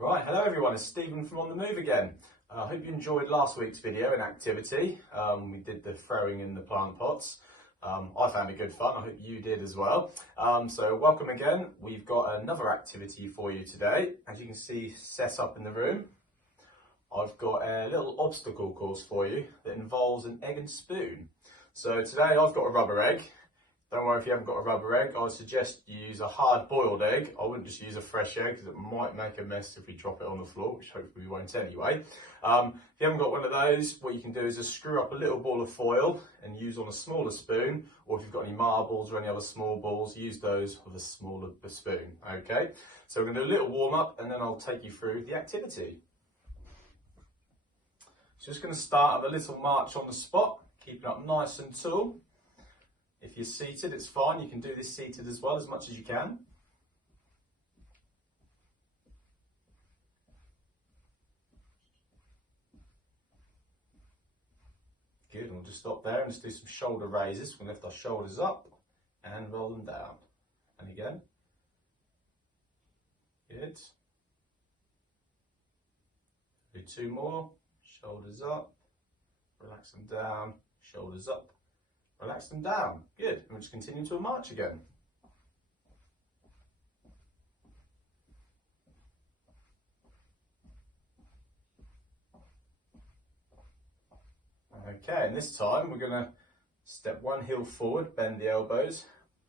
Right, hello everyone, it's Stephen from On The Move again. I hope you enjoyed last week's video and activity. We did the throwing in the plant pots. I found it good fun, I hope you did as well. So welcome again. We've got another activity for you today. As you can see set up in the room, I've got a little obstacle course for you that involves an egg and spoon. So today I've got a rubber egg. Don't worry if you haven't got a rubber egg, I would suggest you use a hard boiled egg. I wouldn't just use a fresh egg because it might make a mess if we drop it on the floor, which hopefully we won't anyway. If you haven't got one of those, what you can do is just screw up a little ball of foil and use on a smaller spoon, or if you've got any marbles or any other small balls, use those with a smaller spoon, okay? So we're going to do a little warm up and then I'll take you through the activity. So just going to start with a little march on the spot, keeping up nice and tall. If you're seated, it's fine. You can do this seated as well, as much as you can. Good, and we'll just stop there and just do some shoulder raises. We'll lift our shoulders up and roll them down. And again. Good. Do two more. Shoulders up. Relax them down. Shoulders up. Relax them down. Good. And we'll just continue to a march again. Okay, and this time we're going to step one heel forward, bend the elbows,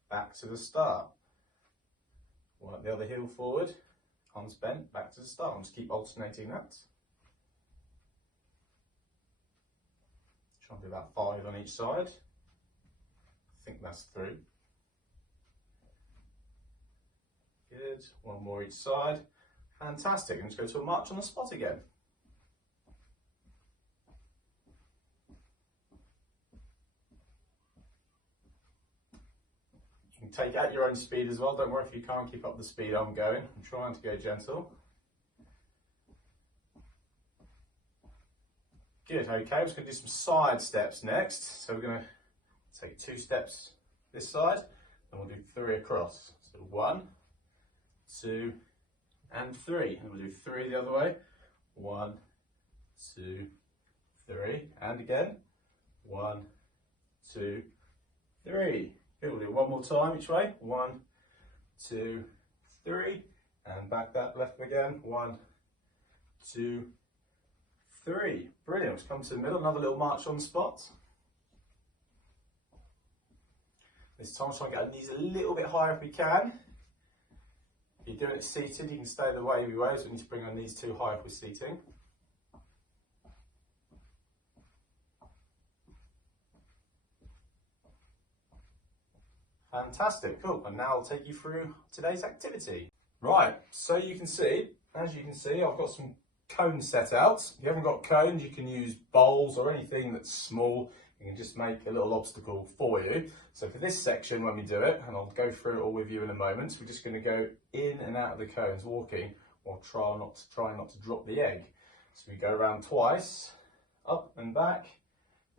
back to the start. Work the other heel forward, arms bent, back to the start. And just keep alternating that. Try and do about 5 on each side. I think that's 3. Good, one more each side. Fantastic, and just go to a march on the spot again. You can take at your own speed as well, don't worry if you can't keep up the speed I'm going. I'm trying to go gentle. Good, okay, we're just going to do some side steps next. So we're going to take 2 steps this side, and we'll do 3 across. So 1, 2, and 3. And we'll do 3 the other way. 1, 2, 3. And again. 1, 2, 3. Good, we'll do one more time each way. 1, 2, 3. And back that left again. 1, 2, 3. Brilliant. Let's come to the middle. Another little march on the spot. This time, try and get our knees a little bit higher if we can. If you're doing it seated, you can stay the way we were, so we need to bring our knees too high if we're seating. Fantastic, cool. And now I'll take you through today's activity. Right, so you can see, as you can see, I've got some cones set out. If you haven't got cones, you can use bowls or anything that's small. You can just make a little obstacle for you. So for this section, when we do it, and I'll go through it all with you in a moment, we're just going to go in and out of the cones walking, while try not to drop the egg. So we go around twice, up and back.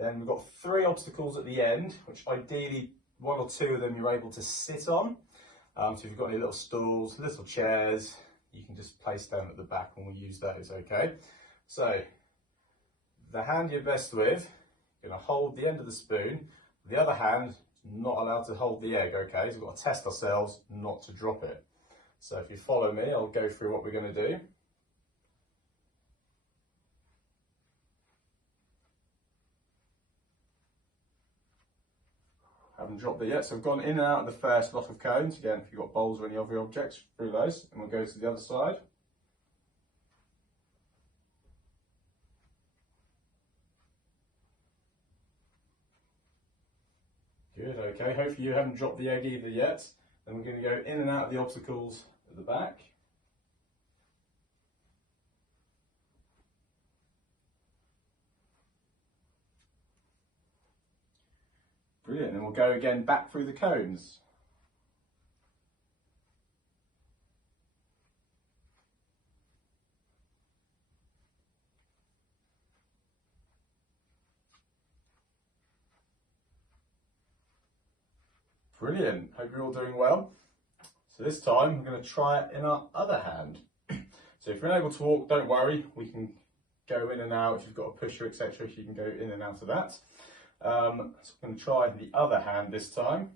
Then we've got 3 obstacles at the end, which ideally 1 or 2 of them you're able to sit on. So if you've got any little stools, little chairs, you can just place them at the back and we'll use those, okay? So the hand you're best with, you're going to hold the end of the spoon. The other hand, not allowed to hold the egg, okay? So we've got to test ourselves not to drop it. So if you follow me, I'll go through what we're going to do. Haven't dropped it yet, so I've gone in and out of the first lot of cones. Again, if you've got bowls or any other objects, through those, and we'll go to the other side. Good, okay, hopefully you haven't dropped the egg either yet. Then we're going to go in and out of the obstacles at the back. Brilliant, and we'll go again back through the cones. Brilliant, hope you're all doing well. So this time we're going to try it in our other hand. So if you're unable to walk, don't worry, we can go in and out. If you've got a pusher, etc., you can go in and out of that. So I'm going to try the other hand this time.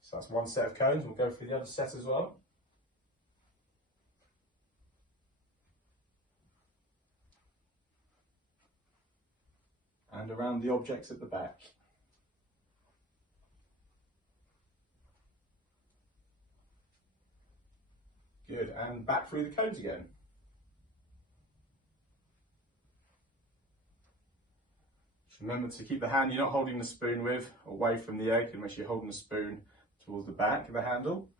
So that's one set of cones. We'll go through the other set as well. And around the objects at the back. Good, and back through the cones again. Just remember to keep the hand you're not holding the spoon with away from the egg, unless you're holding the spoon towards the back of the handle.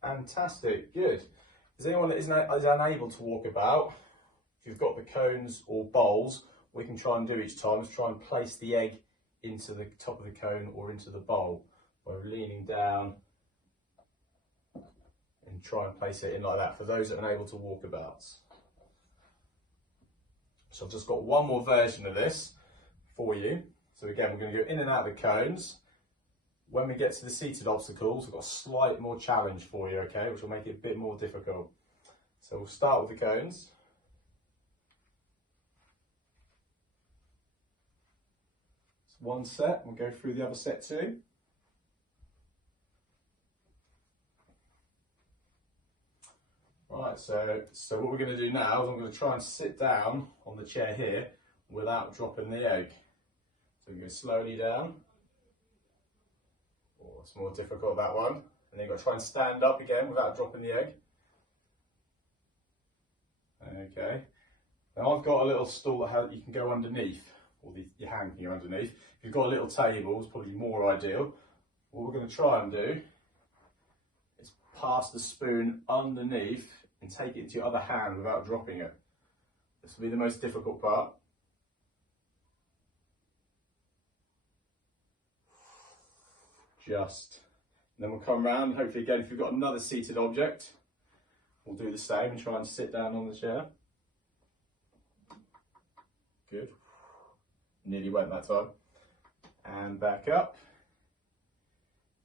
Fantastic, good. Is anyone that is unable to walk about, if you've got the cones or bowls, we can try and do each time is try and place the egg into the top of the cone or into the bowl by leaning down and try and place it in like that for those that are unable to walk about. So I've just got one more version of this for you. So again, we're going to go in and out of the cones. When we get to the seated obstacles, we've got a slight more challenge for you, okay, which will make it a bit more difficult. So we'll start with the cones. It's one set, we'll go through the other set too. Right, so what we're going to do now is I'm going to try and sit down on the chair here without dropping the egg. So you go slowly down. Oh, it's more difficult, that one. And then you've got to try and stand up again without dropping the egg. Okay. Now I've got a little stool that you can go underneath, or your hand can go underneath. If you've got a little table, it's probably more ideal. What we're going to try and do is pass the spoon underneath and take it into your other hand without dropping it. This will be the most difficult part. Just. And then we'll come around, hopefully again, if you've got another seated object, we'll do the same and try and sit down on the chair. Good. Nearly went that time. And back up.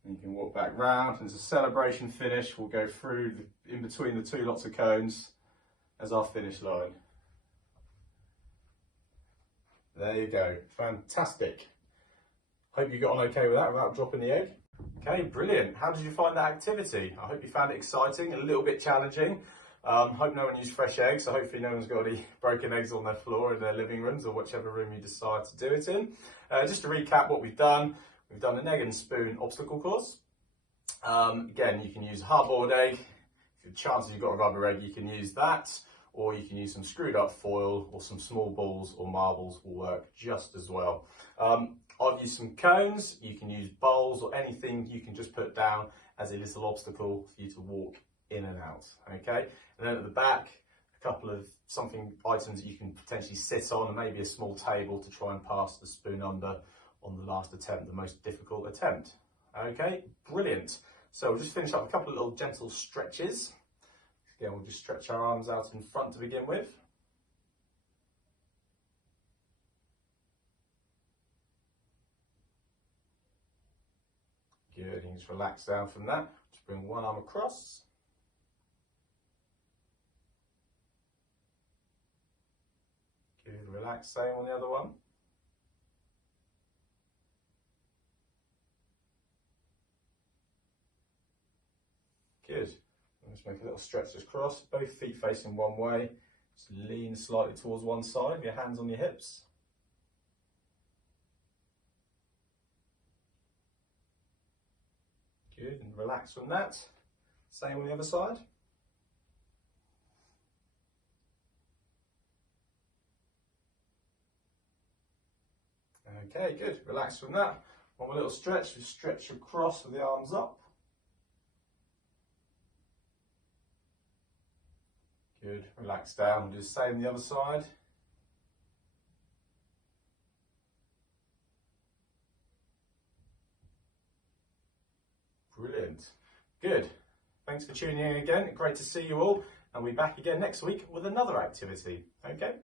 And you can walk back round. And as a celebration finish, we'll go through in between the two lots of cones as our finish line. There you go. Fantastic. Hope you got on okay with that without dropping the egg. Okay, brilliant. How did you find that activity? I hope you found it exciting, a little bit challenging. Hope no one used fresh eggs, so hopefully no one's got any broken eggs on their floor in their living rooms or whichever room you decide to do it in. Just to recap what we've done an egg and spoon obstacle course. Again, you can use a hard-boiled egg. If the chances you've got a rubber egg, you can use that, or you can use some screwed up foil, or some small balls or marbles will work just as well. I've used some cones, you can use bowls or anything you can just put down as a little obstacle for you to walk in and out, okay? And then at the back, a couple of items that you can potentially sit on, and maybe a small table to try and pass the spoon under on the last attempt, the most difficult attempt. Okay, brilliant. So we'll just finish up with a couple of little gentle stretches. Again, we'll just stretch our arms out in front to begin with. Good, you can just relax down from that. Just bring one arm across. Good, relax, same on the other one. Good. Just make a little stretch across, both feet facing one way. Just lean slightly towards one side, your hands on your hips. Good, and relax from that. Same on the other side. Okay, good. Relax from that. One more little stretch. Just stretch across with the arms up. Good. Relax down. We'll do the same on the other side. Brilliant. Good. Thanks for tuning in again. Great to see you all. and we'll be back again next week with another activity. Okay?